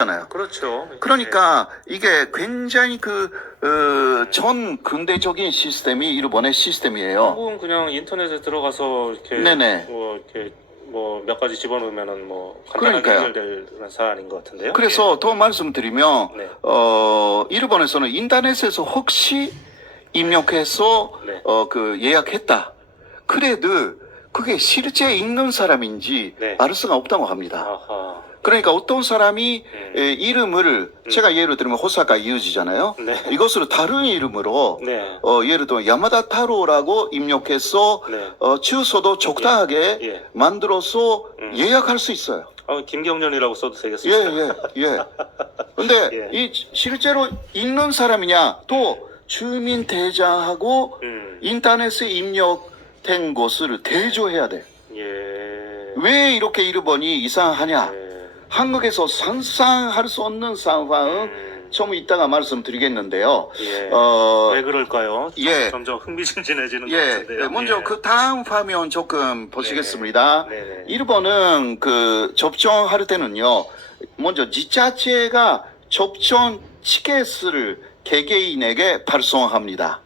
잖아요. 그렇죠. 그러니까 이게 굉장히 그, 어, 전 근대적인 시스템이 일본의 예. 시스템이에요. 한국은 그냥 인터넷에 들어가서 이렇게 네네. 뭐 이렇게 뭐 몇 가지 집어넣으면은 뭐 간단하게 그러니까요. 해결될 사안인 것 같은데요. 그래서 더 말씀드리면, 예. 네. 어, 일본에서는 인터넷에서 혹시 입력해서, 네. 어, 그 예약했다. 그래도 그게 실제 있는 사람인지 네. 알 수가 없다고 합니다. 아하. 그러니까 어떤 사람이 음. 에, 이름을 제가 예를 들면 호사카 유지잖아요. 네. 이것을 다른 이름으로 네. 어, 예를 들면 야마다 타로라고 입력해서 네. 어, 주소도 적당하게 예. 만들어서 음. 예약할 수 있어요. 어, 김경련이라고 써도 예, 되겠습니다. 예, 예. 근데 예. 이 실제로 있는 사람이냐 또 주민 대장하고 음. 인터넷에 입력 된 것을 대조해야 돼. 예. 왜 이렇게 일본이 이상하냐? 예. 한국에서 상상할 수 없는 상황은 음. 좀 이따가 말씀드리겠는데요. 예. 어, 왜 그럴까요? 예. 점점 흥미진진해지는 것 예, 같은데요. 먼저 예. 그 다음 화면 조금 보시겠습니다. 네네. 일본은 그 접종할 때는요, 먼저 지자체가 접종 티켓을 개개인에게 발송합니다.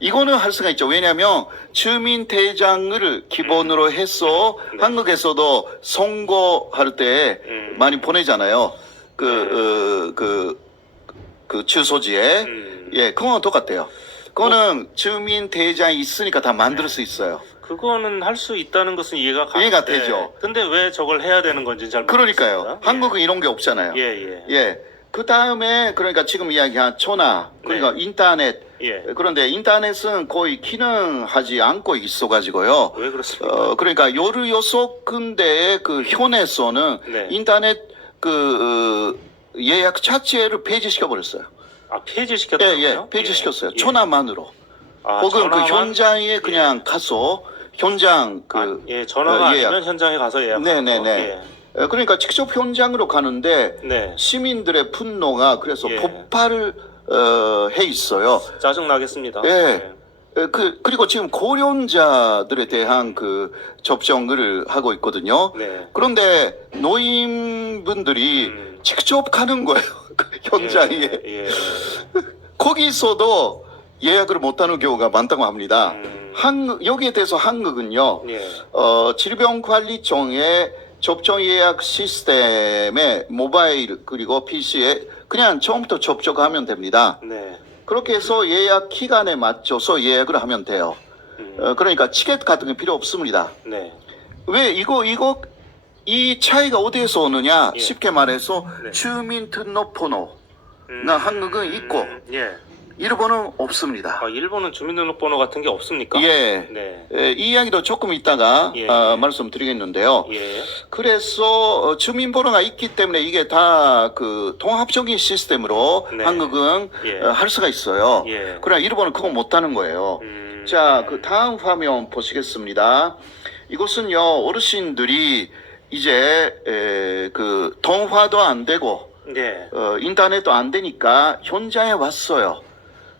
이거는 할 수가 있죠. 왜냐하면 주민 대장을 기본으로 해서 네. 한국에서도 선거할 때 음. 많이 보내잖아요. 그, 네. 어, 그, 그 주소지에. 음. 예, 그건 똑같아요. 그거는 주민 대장이 있으니까 다 만들 수 있어요. 그거는 할 수 있다는 것은 이해가 가. 이해가 되죠. 근데 왜 저걸 해야 되는 건지 잘 그러니까요. 모르겠습니다. 한국은 이런 게 없잖아요. 예, 예. 예. 그 다음에 그러니까 지금 이야기한 전화, 그러니까 네. 인터넷. 예. 그런데 인터넷은 거의 기능하지 않고 있어가지고요. 왜 그렇습니까? 어, 그러니까 요르 여섯 군데의 그 현에서는 네. 인터넷 그 어, 예약 자체를 폐지시켜 버렸어요. 아, 예, 폐지시켰다고요? 예, 폐지시켰어요. 예. 전화만으로. 아, 혹은 그 전화만? 현장에 그냥 가서 현장 그 아, 예, 전화가 어, 예약. 아니면 현장에 가서 예약. 네네네. 어, 그러니까 직접 현장으로 가는데 예. 네. 시민들의 분노가 그래서 예. 폭발을 어, 해 있어요. 짜증 나겠습니다. 예. 어, 그 그리고 지금 고령자들에 대한 그 접종을 하고 있거든요. 네. 그런데 노인분들이 음. 직접 가는 거예요. 그 현장에 예. 예. 거기서도 예약을 못하는 경우가 많다고 합니다. 음. 한 여기에 대해서 한국은요. 예. 어, 질병관리청의 접종 예약 시스템에 모바일 그리고 PC에 그냥 처음부터 접촉하면 됩니다. 네. 그렇게 해서 예약 기간에 맞춰서 예약을 하면 돼요. 음. 어, 그러니까 티켓 같은 게 필요 없습니다. 네. 왜 이거 이거 이 차이가 어디에서 오느냐? 예. 쉽게 말해서 네. 주민등록번호가 음. 한국은 있고 예. 일본은 없습니다. 아, 일본은 주민등록번호 같은 게 없습니까? 예. 네. 에, 이 이야기도 조금 이따가 예. 어, 말씀드리겠는데요. 예. 그래서 어, 주민번호가 있기 때문에 이게 다 그 통합적인 시스템으로 네. 한국은 예. 어, 할 수가 있어요. 예. 그러나 일본은 그거 못하는 거예요. 음. 자, 그 다음 화면 보시겠습니다. 이곳은요 어르신들이 이제 에, 그 통화도 안 되고 네. 어, 인터넷도 안 되니까 현장에 왔어요.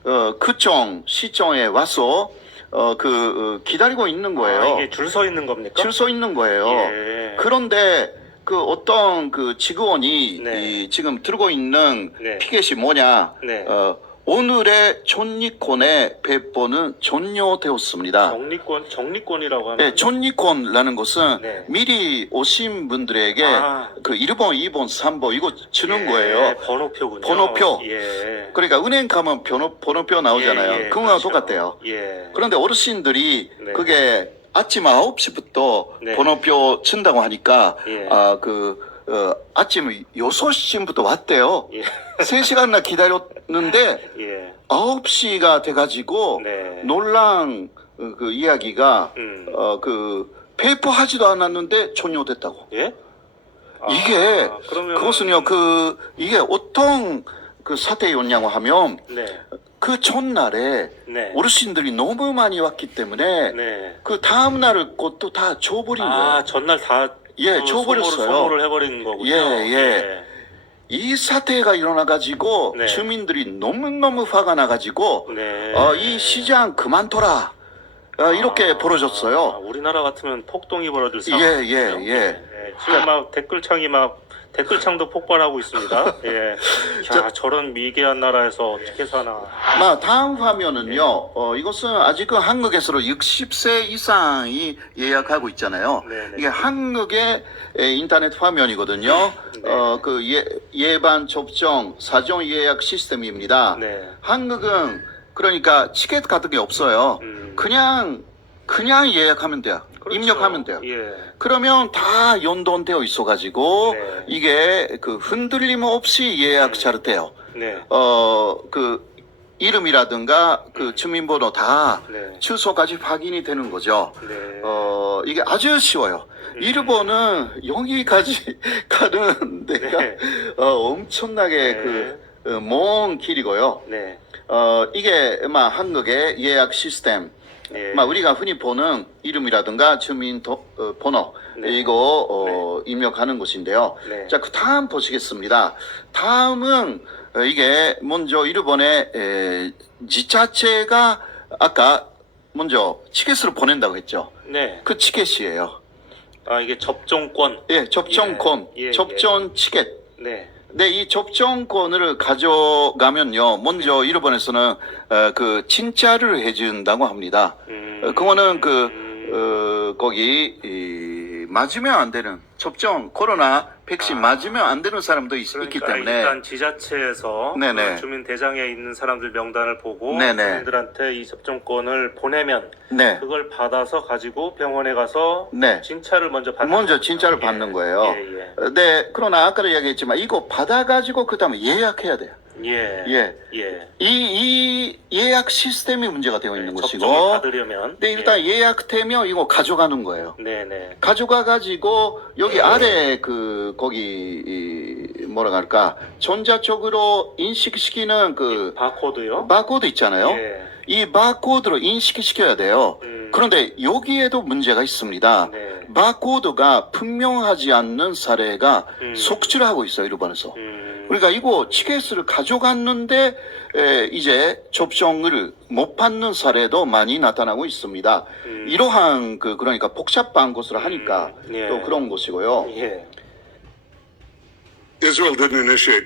어, 그청 시청에 와서 어, 그 어, 기다리고 있는 거예요. 아, 이게 줄 서 있는 겁니까? 줄 서 있는 거예요. 예. 그런데 그 어떤 그 직원이 네. 이 지금 들고 있는 네. 피켓이 뭐냐? 네. 어, 오늘의 존니콘의 배포는 종료되었습니다. 정리권 정리권이라고 하면 네, 존니콘라는 것은 네. 미리 오신 분들에게 아. 그 1번, 2번, 3번 이거 주는 예, 거예요. 번호표군요. 번호표. 예. 그러니까 은행 가면 번호, 번호표 나오잖아요. 예, 예, 그거랑 그렇죠. 똑같아요. 예. 그런데 어르신들이 네. 그게 아침 9시부터 네. 번호표 친다고 하니까 예. 아, 그, 어, 아침 6시부터 왔대요. 예. 3시간이나 기다렸는데 예. 9시가 돼가지고 네. 놀란 어, 그 이야기가 음. 어, 그 배포하지도 않았는데 종료됐다고. 예? 아, 이게 그러면 그것은요, 그, 이게 어떤 그 사태였냐고 하면 네. 그 전날에 네. 어르신들이 너무 많이 왔기 때문에 네. 그 다음날 것도 다 줘버린 아, 거예요. 전날 다 예, 그 줘버렸어요. 소모를, 해버린 거군요. 예, 예. 이 사태가 일어나가지고 네. 주민들이 너무너무 화가 나가지고 네. 어, 이 시장 그만둬라 어, 이렇게 아, 벌어졌어요. 우리나라 같으면 폭동이 벌어질 예, 상황. 예, 예. 지금 막 댓글창이 막 댓글창도 폭발하고 있습니다. 예. 야, 저런 미개한 나라에서 어떻게 사나. 마, 다음 화면은요, 어, 이것은 아직은 한국에서는 60세 이상이 예약하고 있잖아요. 네 네. 이게 한국의 에, 인터넷 화면이거든요. 네. 어, 그 예, 예반 접종 사전 예약 시스템입니다. 네. 한국은 그러니까 티켓 같은 게 없어요. 음. 그냥 그냥 예약하면 돼요. 그렇죠. 입력하면 돼요. 예. 그러면 다 연동되어 있어가지고 네. 이게 그 흔들림 없이 예약 잘 돼요. 네. 어 그 이름이라든가 그 주민번호 다 네. 주소까지 확인이 되는 거죠. 네. 어 이게 아주 쉬워요. 음. 일본은 여기까지 가는 데가 네. 어, 엄청나게 네. 그 어, 먼 길이고요. 네. 어 이게 막 한국의 예약 시스템, 예. 막 우리가 흔히 보는 이름이라든가 주민 도, 어, 번호 네. 이거 어, 입력하는 곳인데요. 네. 자, 그 다음 보시겠습니다. 다음은 어, 이게 먼저 일본의 에, 지자체가 아까 먼저 티켓으로 보낸다고 했죠. 네. 그 티켓이에요. 아, 이게 접종권. 예, 접종권, 예, 예, 접종 티켓. 네. 네, 이 접종권을 가져가면요, 먼저 일본에서는 어, 그 진짜를 해준다고 합니다. 음. 어, 그거는 그 음. 어, 거기 이, 맞으면 안 되는 접종 코로나 백신 아. 맞으면 안 되는 사람도 있, 기 그러니까 때문에 일단 지자체에서 네네. 그 주민 대장에 있는 사람들 명단을 보고 네네. 주민들한테 이 접종권을 보내면 네, 그걸 받아서 가지고 병원에 가서 네. 진찰을 먼저 받는 먼저 거죠. 진짜를 예. 받는 거예요. 예, 예. 어, 네, 그러나 아까도 이야기했지만 이거 받아가지고 그 다음에 예약해야 돼요. 예. 예, 예. 이, 이 예약 시스템이 문제가 되어 있는 네, 것이고, 받으려면 네, 일단 예약되면 이거 가져가는 거예요. 네, 네. 가져가 가지고 여기 아래 그 거기 이 뭐라 할까 전자적으로 인식시키는 그 바코드요? 바코드 있잖아요. 예. 이 바코드로 인식시켜야 돼요. 음, 그런데 여기에도 문제가 있습니다. 네. 바코드가 분명하지 않는 사례가 음. 속출하고 있어요, 일본에서. 음, 그러니까 이거 티켓을 가져갔는데 에, 이제 접종을 못 받는 사례도 많이 나타나고 있습니다. 음, 이러한 그 그러니까 복잡한 것을 하니까 음, 예. 또 그런 것이고요. 예. Israel didn't initiate